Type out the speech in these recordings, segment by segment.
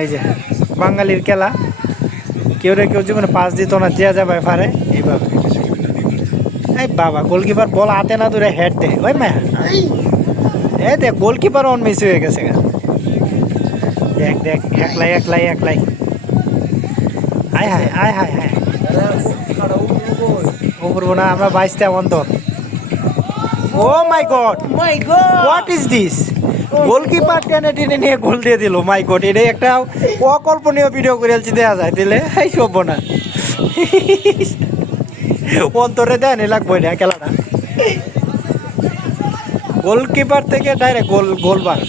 এই যে বাঙালির খেলা, কেউ রে কেউ জীবনে পাস দিত না, যে যাবে পারে এইভাবে। এই বাবা, গোলকিপার বল হাতে না ধরে হেড দে, ওই মা এই দেখ গোলকিপার অন মিস হয়ে গেছে। দেখ দেখ, একলাই একলাই একলাই, আয় হায় আয় হায় হায়, উপরবো না আমরা 22টা অন্তর। Oh my god, what is this? Goalkeeper টেনে টেনে নিয়ে গোল দিয়ে দিল। মাই গড, এটাই একটা অকল্পনীয় ভিডিও করে দেওয়া যায় দিলে। এই সব না অন্তরে দেয় নি লাগবো না খেলাটা। গোলকিপার থেকে ডাইরেক্ট গোলবার,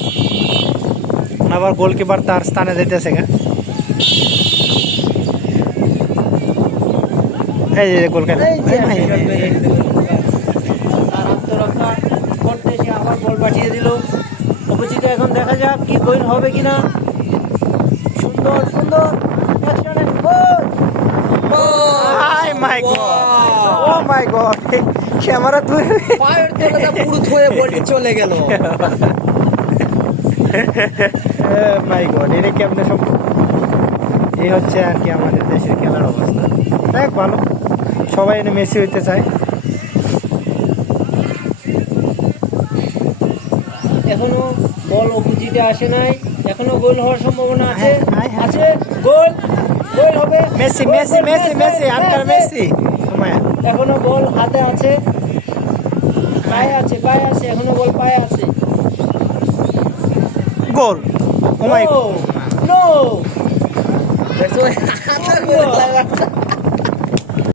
আবার গোলকিপার তার স্থানে যেতেছে গা। এই যে গোল খেলা, আত্মরক্ষা করতে সে আবার বল পাঠিয়ে দিল অপোজিট। এখন দেখা যাক কি গোল হবে কিনা। সুন্দর সুন্দর অ্যাকশনের গোল। Hi my god, oh my god, camera তুই পায়ের তলাটা পুরো ধুয়ে বলটি চলে গেল। মাই গড, এটা কেমনে সম্ভব? এই হচ্ছে আর কি আমাদের দেশের খেলার অবস্থা। দেখ ভালো, সবাই এনে মেসি হইতে চায়। এখনো বল অপোজিটে আসে নাই, এখনো গোল হওয়ার সম্ভাবনা আছে। আছে গোল, গোল হবে। মেসি মেসি মেসি মেসি, আনকার মেসি। এখনো বল হাতে আছে, পায়ে আছে, পায়ে আছে, এখনো বল পায়ে আছে। গোল, ও my god, no Eso es.